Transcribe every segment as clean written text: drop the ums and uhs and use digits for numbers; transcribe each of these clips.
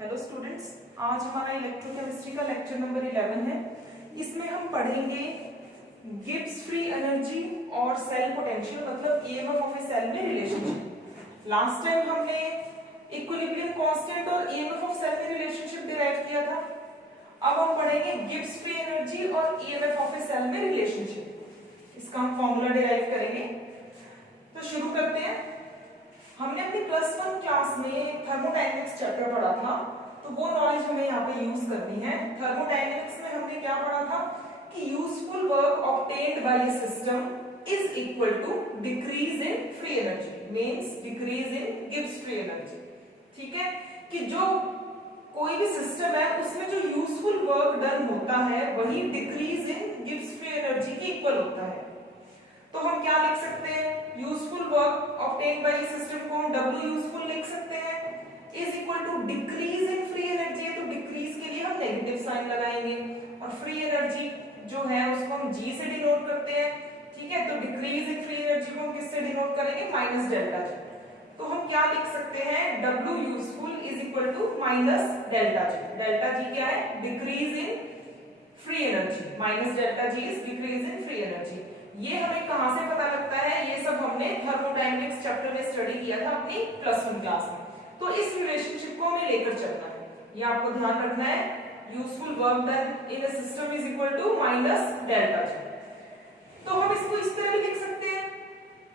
Hello students, आज हमारा electrochemistry का लेक्चर नंबर 11 है। इसमें हम पढ़ेंगे गिब्स फ्री एनर्जी और सेल पोटेंशियल, मतलब ईएमएफ ऑफ ए सेल में रिलेशनशिप। लास्ट टाइम हमने इक्विलिब्रियम कांस्टेंट और ईएमएफ ऑफ सेल में रिलेशनशिप डिराइव किया था। अब हम पढ़ेंगे गिब्स फ्री एनर्जी और ईएमएफ ऑफ ए सेल में रिलेशनशिप। इसका हम फॉर्मूला डिराइव करेंगे। तो शुरू करते हैं। हमने अपनी +1 क्लास में थर्मोडायनेमिक्स चैप्टर पढ़ा था, तो वो नॉलेज हमें यहाँ पे यूज करनी है। थर्मोडायनेमिक्स में हमने क्या पढ़ा था कि useful work obtained by a system is equal to decrease in free energy, means decrease in Gibbs free energy. ठीक है, कि जो कोई भी सिस्टम है उसमें जो यूजफुल वर्क डन होता है वही decrease in Gibbs free energy के इक्वल होता है। तो हम क्या लिख सकते हैं, useful work obtained by system को हम W यूजफुल लिख सकते हैं, is equal to decrease in free energy. तो डिक्रीज के लिए हम नेगेटिव साइन लगाएंगे और फ्री एनर्जी जो है उसको हम G से डिनोट करते हैं। ठीक है, तो डिक्रीज इन फ्री एनर्जी को हम किससे डिनोट करेंगे, -ΔG। तो हम क्या लिख सकते हैं, W useful is equal to -ΔG। ΔG क्या है, decrease in free energy, -ΔG is decrease in free energy. ये हमें कहां से पता लगता है, ये सब हमने थर्मोडायनेमिक्स चैप्टर में स्टडी किया था अपनी +1 क्लास में। तो इस रिलेशनशिप को हमें लेकर चलना है, ये आपको ध्यान रखना है। Useful work done in a system is equal to -ΔG। तो हम इसको इस तरह भी लिख सकते हैं,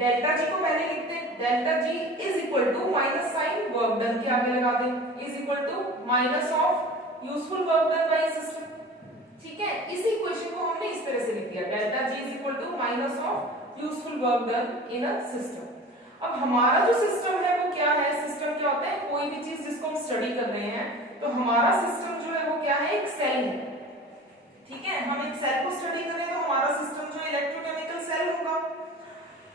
ΔG को पहले लिखते हैं, ΔG is equal to minus sign work done के आगे लगा दें, is equal to minus of useful work done by system. ठीक है, इस इक्वेशन को हमने इस तरह से लिख दिया, ΔG is equal to minus of useful work done in a system. अब हमारा जो सिस्टम है वो क्या है, सिस्टम क्या होता है, कोई भी चीज जिसको हम स्टडी कर रहे हैं, तो हमारा सिस्टम जो है वो क्या है, एक सेल है। ठीक है, हम एक सेल को स्टडी कर रहे हैं तो हमारा सिस्टम जो इलेक्ट्रोकेमिकल सेल होगा।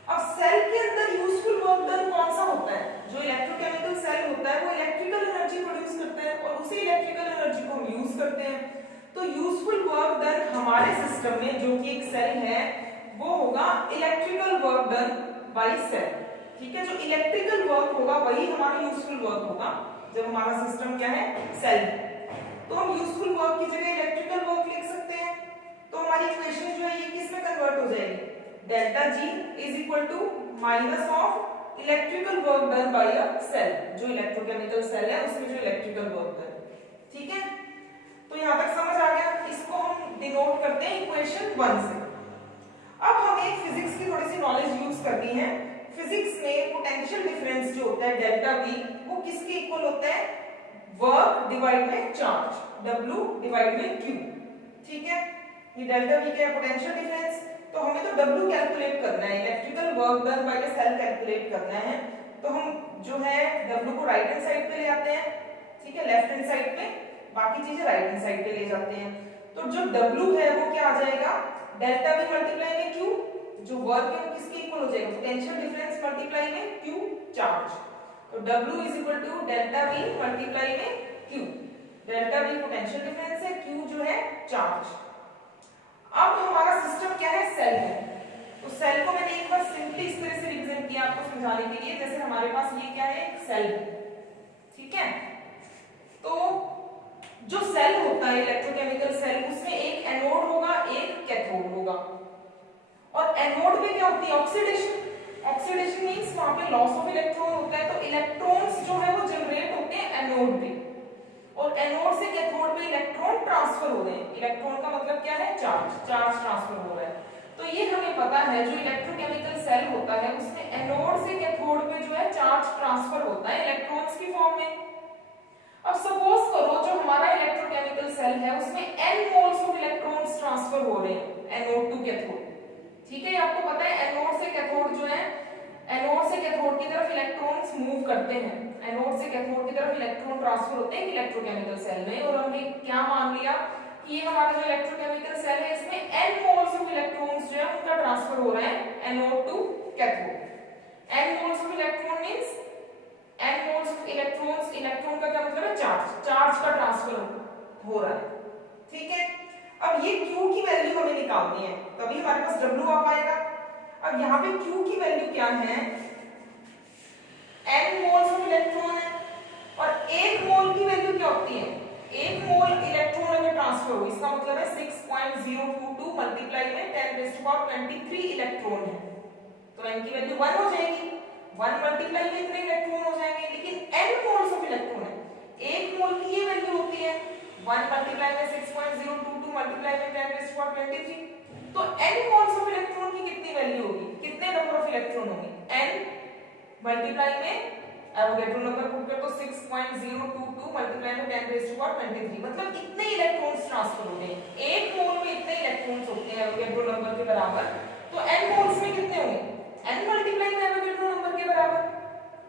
अब सेल के अंदर यूजफुल वर्क डन कौन सा होता है, जो इलेक्ट्रोकेमिकल सेल होता है वो इलेक्ट्रिकल एनर्जी प्रोड्यूस करता है और उसी इलेक्ट्रिकल एनर्जी को हम यूज करते हैं। तो यूजफुल वर्क डन हमारे सिस्टम में जो कि एक सेल है वो होगा electrical work done by cell. ठीक है, जो इलेक्ट्रिकल वर्क होगा वही हमारा यूजफुल वर्क होगा जब हमारा सिस्टम क्या है, सेल। तो हम यूजफुल वर्क की जगह इलेक्ट्रिकल वर्क लिख सकते हैं। तो हमारी इक्वेशन जो है ये किस में कन्वर्ट हो जाएगी, ΔG is equal to minus of electrical work done by a cell, जो इलेक्ट्रोकेमिकल सेल है उसमें जो इलेक्ट्रिकल वर्क डन। ठीक है, तो यहां तक समझ आ गया। इसको हम डिनोट करते हैं इक्वेशन 1 से। अब हमें फिजिक्स की थोड़ी सी नॉलेज यूज करनी है। फिजिक्स में पोटेंशियल डिफरेंस जो होता है ΔV, वो किसके इक्वल होता है, वर्क डिवाइड में चार्ज, W डिवाइड में Q। ठीक है, ये ΔV क्या है, पोटेंशियल डिफरेंस। तो हमें तो W कैलकुलेट करना है, electrical work done by the cell calculate करना है। तो हम जो है W को राइट हैंड साइड पे ले आते हैं, ठीक है, लेफ्ट हैंड साइड पे, बाकी चीजें राइट हैंड साइड पे ले जाते हैं। तो जो W है वो क्या आ जाएगा, ΔV मल्टीप्लाई में Q, जो वर्क है वो किसके इक्वल हो जाएगा, पोटेंशियल डिफरेंस मल्टीप्लाई में Q चार्ज। तो W is equal to ΔV multiply में Q। ΔV पोटेंशियल डिफरेंस है, Q जो है चार्ज। अब हमारा सिस्टम क्या है, सेल है। तो सेल को मैंने एक बार सिंपली इस तरह से रिप्रेजेंट किया आपको समझाने के लिए, जैसे हमारे पास ये क्या है, एक सेल है। ठीक है, तो जो सेल होता है इलेक्ट्रोकेमिकल सेल, उसमें एक एनोड होगा एक कैथोड होगा। और एनोड में क्या होती है, ऑक्सीडेशन। ऑक्सीडेशन मींस वहां पे लॉस ऑफ इलेक्ट्रॉन होता है, तो इलेक्ट्रॉन्स जो है वो जनरेट होते हैं एनोड पे, और एनोड से कैथोड पे इलेक्ट्रॉन ट्रांसफर हो रहे हैं। इलेक्ट्रॉन का मतलब क्या है, चार्ज, चार्ज ट्रांसफर हो रहा है। तो ये हमें पता है, जो इलेक्ट्रोकेमिकल सेल होता है उसमें एनोड से कैथोड पे जो है चार्ज ट्रांसफर होता है इलेक्ट्रॉन्स की फॉर्म में। अब सपोज करो जो हमारा इलेक्ट्रोकेमिकल सेल है उसमें n moles of electrons transfer हो रहे हैं एनोड टू कैथोड। ठीक है, आपको पता है एनोड से कैथोड जो है, एनोड से कैथोड की तरफ इलेक्ट्रॉन्स मूव करते हैं, एनोड से कैथोड की तरफ इलेक्ट्रॉन ट्रांसफर होते हैं इलेक्ट्रोकेमिकल सेल में। और हमने क्या मान लिया कि ये हमारा जो इलेक्ट्रोकेमिकल सेल है इसमें n मोल्स ऑफ इलेक्ट्रॉन्स जो है उनका ट्रांसफर हो रहा है anode to cathode. n moles of electron means n moles of electrons, electron का क्या मतलब है, चार्ज, चार्ज का ट्रांसफर हो रहा है। ठीक है, अब ये Q की वैल्यू हमें निकालनी है, तभी हमारे पास W आ पाएगा। अब यहाँ पे Q की वैल्यू क्या है, n मोल्स ऑफ इलेक्ट्रॉन है, और 1 मोल की वैल्यू क्या होती है, होती है, 1 मोल इलेक्ट्रॉन अगर ट्रांसफर हो, इसका मतलब है 6.022 मल्टीप्लाई में 10⁻23 इलेक्ट्रॉन है, तो n की वैल्यू 1 हो जाएगी। 1 मल्टीप्लाई में इतने इलेक्ट्रॉन हो जाएंगे, लेकिन n मोल्स ऑफ इलेक्ट्रॉन है, 1 मोल की ये वैल्यू होती है 1 मल्टीप्लाई में 6.022 मल्टीप्लाई में 10⁻23, तो n मोल्स ऑफ इलेक्ट्रॉन की कितनी वैल्यू होगी, कितने नंबर ऑफ इलेक्ट्रॉन होंगे, n मल्टीप्लाई में एवोगैड्रो नंबर पुट कर तो 6.022 मल्टीप्लाई में 10⁻23, मतलब इतने इलेक्ट्रॉन्स ट्रांसफर होते हैं, 1 मोल में इतने इलेक्ट्रॉन्स होते हैं एवोगैड्रो नंबर के बराबर, तो n मोल्स में कितने होंगे, n मल्टीप्लाई में एवोगैड्रो नंबर के बराबर,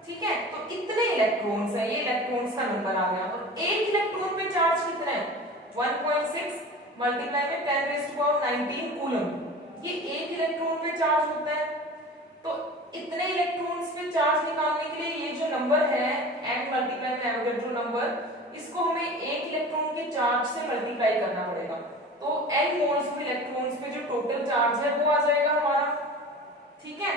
ठीक है। तो इतने इलेक्ट्रॉन्स है, ये इलेक्ट्रॉन्स का नंबर आ गया, और एक इलेक्ट्रॉन पे चार्ज कितना है, 1.6 मल्टीप्लाई में 10⁻19 कूलम, ये एक इलेक्ट्रॉन पे चार्ज होता है। तो इतने इलेक्ट्रॉन्स पे चार्ज निकालने के लिए ये जो नंबर है n मल्टीप्लाई में एवोगैड्रो नंबर, इसको हमें एक इलेक्ट्रॉन के चार्ज से मल्टीप्लाई करना पड़ेगा, तो n मोल्स ऑफ इलेक्ट्रॉन्स पे जो टोटल चार्ज है वो आ जाएगा हमारा, ठीक है।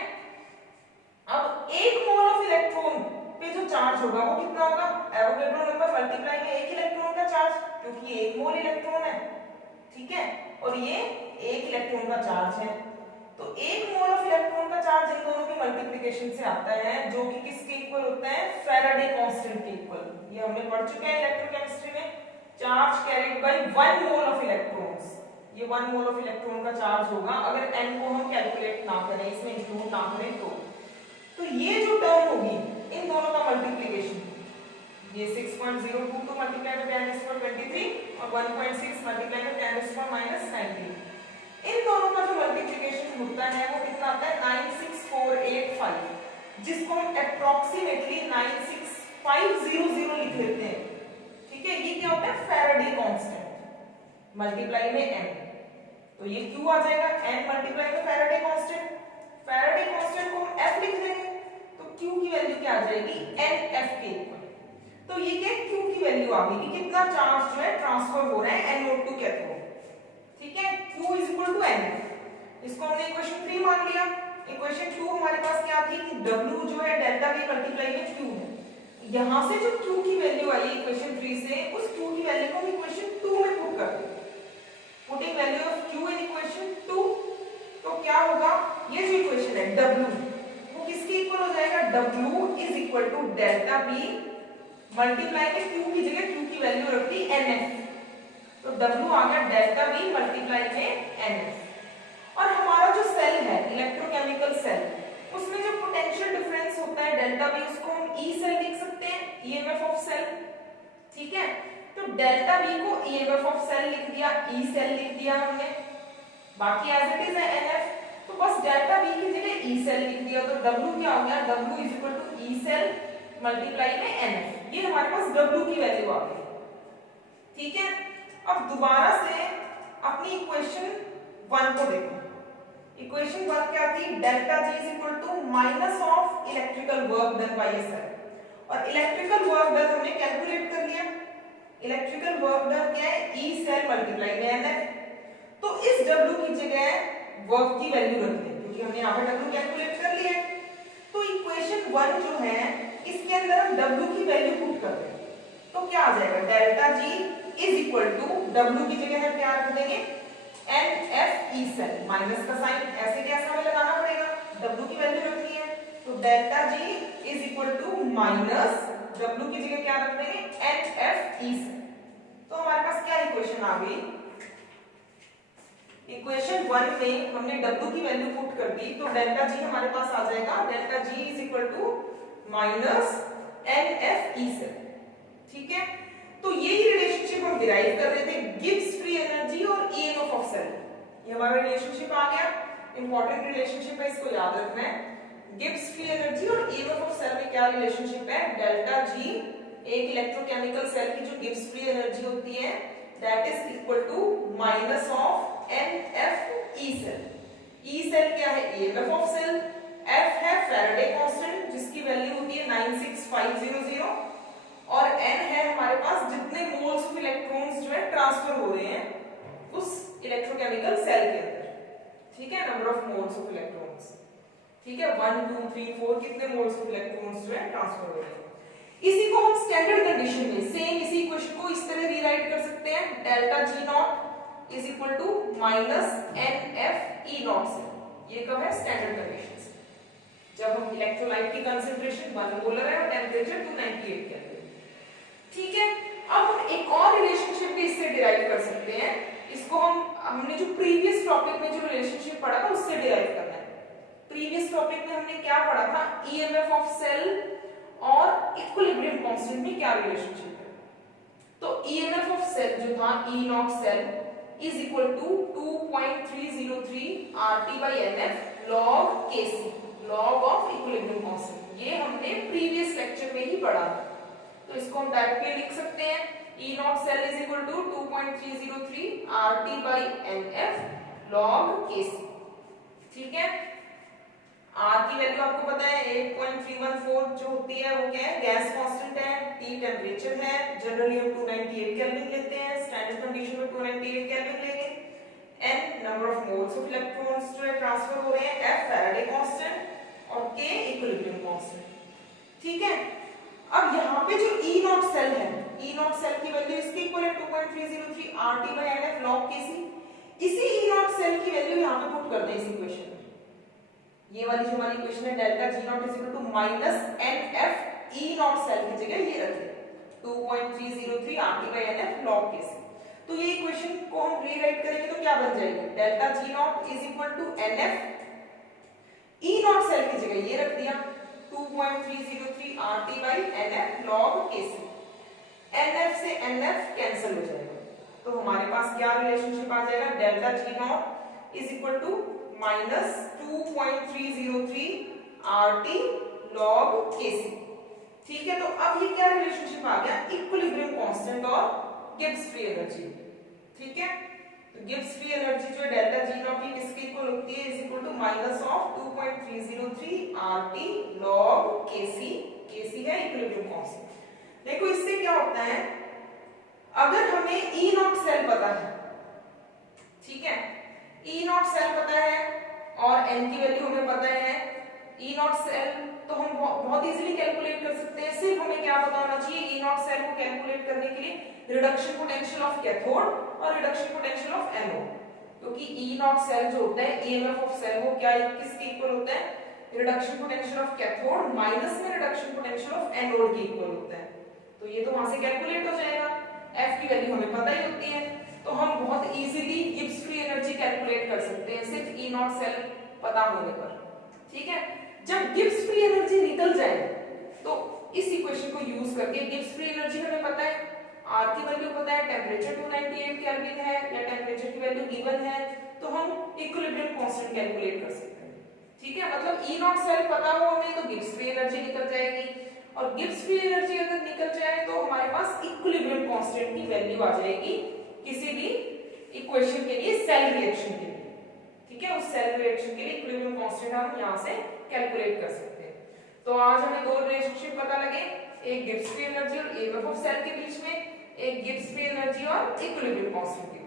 अब 1 मोल ऑफ इलेक्ट्रॉन पे जो चार्ज होगा वो कितना होगा, एवोगैड्रो नंबर मल्टीप्लाई में 1 इलेक्ट्रॉन का चार्ज, क्योंकि ये 1 मोल इलेक्ट्रॉन है, ठीक है, और ये 1 इलेक्ट्रॉन का चार्ज है, तो 1 मोल ऑफ इलेक्ट्रॉन का चार्ज इन दोनों की मल्टीप्लिकेशन से आता है, जो कि किसके इक्वल होता है, फैराडे कांस्टेंट के इक्वल। ये हमने पढ़ चुके हैं इलेक्ट्रोकेमिस्ट्री में, charge carried by 1 mole of electrons, ये 1 मोल ऑफ इलेक्ट्रॉन का चार्ज होगा अगर n को हम कैलकुलेट ना करें, इसमें इंक्लूड ना करें तो ये जो टर्म होगी इन दोनों का मल्टीप्लिकेशन, ये 6.022 मल्टीप्लाई में 10⁻23 और 1.6 मल्टीप्लाई में 10⁻−19, इन दोनों का जो मल्टीप्लिकेशन होता है वो कितना आता है, 96485, जिसको हम अप्रॉक्सीमेटली 96500 लिख लेते हैं, ठीक है। ये क्या होता है, फैराडे कांस्टेंट मल्टीप्लाई में n, तो ये q आ जाएगा, n मल्टीप्लाई में फैराडे कांस्टेंट, फैराडे कांस्टेंट को हम f लिख देंगे, तो q की वैल्यू क्या आ जाएगी, nf के इक्वल, तो ये क्या q की वैल्यू आ गई कि कितना चार्ज जो है ट्रांसफर हो रहा है NO2 के थ्रू, ठीक है, q n, इसको हमने इक्वेशन 3 मान लिया। इक्वेशन 2 हमारे पास क्या थी कि w जो है डेल्टा v मल्टीप्लाई में q है, यहां से जो q की वैल्यू आई इक्वेशन 3 से, उस q की वैल्यू को हम इक्वेशन 2 में पुट कर दें, putting value of q in equation 2, तो क्या होगा, ये जो इक्वेशन है w वो किसके इक्वल हो जाएगा, w is equal to delta v multiply में q की जगह q की वैल्यू रख दी nf, तो w आ गया डेल्टा v मल्टीप्लाई में nf, और हमारा जो सेल है इलेक्ट्रोकेमिकल सेल, उसमें जो पोटेंशियल डिफरेंस होता है डेल्टा v, उसको हम E सेल लिख सकते हैं, EMF ऑफ सेल, ठीक है। तो डेल्टा v को EMF ऑफ सेल लिख दिया, E सेल लिख दिया हमने, बाकी एज इट इज है NF, तो बस डेल्टा v की जगह E सेल लिख दिया, तो W क्या हो गया, W is equal to E cell multiply में NF, ये हमारे पास W की वैल्यू आ गई, ठीक है। अब दोबारा से अपनी इक्वेशन 1 को देखो, इक्वेशन 1 क्या थी, delta G is equal to minus of electrical work done by a cell, और इलेक्ट्रिकल वर्क डन हमने कैलकुलेट कर लिया, इलेक्ट्रिकल वर्क डन क्या है, E सेल मल्टीप्लाई में NF, तो इस W की जगह वर्क की वैल्यू रख दें, क्योंकि हमने यहाँ पर W कैलकुलेट कर लिया, तो इक्वेशन 1 जो है इसके अंदर हम W की वैल्यू पुट कर दें, तो क्या आ जाएगा, delta G is equal to W की जगह हम क्या रख देंगे, NF E सेल, माइनस का साइन ऐसे कैसे हमें लगाना पड़ेगा, W की वैल्यू रखनी है, तो delta G is equal to minus W की जगह क्या रख देंगे, NF E सेल, तो हमारे पास क्या इक्वेशन आ गई, इक्वेशन 1 में हमने W की वैल्यू पुट कर दी, तो डेल्टा G हमारे पास आ जाएगा, delta G is equal to minus NF E cell, ठीक है। तो यही रिलेशनशिप हम डिराइव कर रहे थे, गिब्स फ्री एनर्जी और EMF ऑफ सेल, ये हमारा रिलेशनशिप आ गया, इंपॉर्टेंट रिलेशनशिप है, इसको याद रखना है। गिब्स फ्री एनर्जी और EMF ऑफ सेल में क्या रिलेशनशिप है, डेल्टा G एक इलेक्ट्रोकेमिकल सेल की जो गिब्स फ्री एनर्जी होती है that is equal to minus of NF E cell, E cell क्या है, EMF ऑफ सेल, F है फैराडे कांस्टेंट जिसकी वैल्यू होती है 96500, और n है हमारे पास जितने मोल्स ऑफ इलेक्ट्रॉन्स जो है ट्रांसफर हो रहे हैं उस इलेक्ट्रोकेमिकल सेल के अंदर, ठीक है, number of moles of electrons, ठीक है, 1 2 3 4 कितने मोल्स ऑफ इलेक्ट्रॉन्स जो है ट्रांसफर हो रहे हैं। इसी को हम स्टैंडर्ड कंडीशन में सेम इसी इक्वेशन को is equal to minus NF E naught cell. ये कब है? स्टैंडर्ड कंडीशन से, जब हम इलेक्ट्रोलाइट की कंसेंट्रेशन 1 मोलर है और टेम्परेचर 298 केल्विन। ठीक है, अब हम एक और रिलेशनशिप भी इससे डिराइव कर सकते हैं। इसको हमने जो प्रीवियस टॉपिक में जो रिलेशनशिप पढ़ा था उससे डिराइव करना है। प्रीवियस टॉपिक में हमने क्या पढ़ा था? EMF ऑफ सेल और इक्विलिब्रियम कांस्टेंट में क्या रिलेशनशिप है। तो EMF ऑफ सेल जो था E naught cell is equal to 2.303 RT/NF log Kc, log of equilibrium constant. ये हमने प्रीवियस लेक्चर में ही पढ़ा था, तो इसको हम डायरेक्टली लिख सकते हैं E naught cell is equal to 2.303 RT/NF log Kc। ठीक है, R की वैल्यू आपको पता है 8.314 जो होती है वो क्या है? गैस कांस्टेंट है, T टेम्परेचर है, जनरली हम 298 केल्विन लेते हैं, स्टैंडर्ड कंडीशन में 298 केल्विन लेंगे। N number of moles of electrons जो है ट्रांसफर हो रहे हैं, F फैराडे कांस्टेंट और K इक्विलिब्रियम कांस्टेंट। ठीक है, अब यहाँ पे जो E नॉट सेल है, E नॉट सेल की वैल्यू इसके इक्वल है 2.303 RT/NF log Kc। इसी E नॉट सेल की वैल्यू यहाँ पे पुट कर दें इस इक्वेशन में। ये वाली जो हमारी इक्वेशन है delta G naught is equal to minus NF E naught cell की जगह ये रख दें 2.303 RT/NF log Kc। तो ये इक्वेशन को हम रीराइट करेंगे तो क्या बन जाएगी? Delta G naught is equal to NF E naught cell की जगह ये रख दिया 2.303 RT/NF log Kc। NF से NF कैंसिल हो जाएगा, तो हमारे पास क्या रिलेशनशिप आ जाएगा? Delta G naught is equal to minus 2.303 RT log Kc। ठीक है, तो अब ये क्या रिलेशनशिप आ गया? इक्विलिब्रियम कांस्टेंट और गिब्स फ्री एनर्जी। ठीक है, तो गिब्स फ्री एनर्जी जो है डेल्टा G नॉट की किसके इक्वल होती है? Is equal to minus of 2.303 RT log Kc। Kc है इक्विलिब्रियम कांस्टेंट। देखो इससे क्या होता है, अगर हमें E नॉट सेल पता है, ठीक है, E नॉट सेल पता है और N की वैल्यू हमें पता है, E नॉट सेल तो हम बहुत इजीली कैलकुलेट कर सकते हैं। सिर्फ हमें क्या पता होना चाहिए? E नॉट सेल को कैलकुलेट करने के लिए रिडक्शन पोटेंशियल ऑफ कैथोड और रिडक्शन पोटेंशियल ऑफ एनोड, क्योंकि E नॉट सेल जो होता है EMF ऑफ सेल वो क्या किसके इक्वल होता है? Reduction potential of cathode minus में रिडक्शन पोटेंशियल ऑफ एनोड के इक्वल होता है। तो ये तो वहां से कैलकुलेट हो जाएगा। F की वैल्यू हमें पता ही होती है, तो हम बहुत easily Gibbs free energy calculate कर सकते हैं सिर्फ E नॉट सेल पता होने पर। ठीक है, जब गिब्स फ्री एनर्जी निकल जाए तो इस इक्वेशन को यूज करके गिब्स फ्री एनर्जी हमें पता है, R की वैल्यू पता है, टेम्परेचर 298 केल्विन है या टेम्परेचर की वैल्यू गिवन है, तो हम इक्विलिब्रियम कांस्टेंट कैलकुलेट कर सकते हैं। ठीक है, मतलब E नॉट सेल पता हो हमें तो गिब्स फ्री एनर्जी निकल जाएगी, और गिब्स फ्री एनर्जी अगर निकल जाए तो हमारे पास इक्विलिब्रियम कांस्टेंट की वैल्यू आ जाएगी किसी भी इक्वेशन के लिए, सेल रिएक्शन के लिए। ठीक है, उस सेल रिएक्शन के लिए इक्विलिब्रियम कांस्टेंट हम यहां से कैलकुलेट कर सकते हैं। तो आज हमें दो रिलेशनशिप पता लगे, एक गिब्स फ्री एनर्जी और EMF ऑफ सेल के बीच में, एक गिब्स फ्री एनर्जी और इक्विलिब्रियम कांस्टेंट के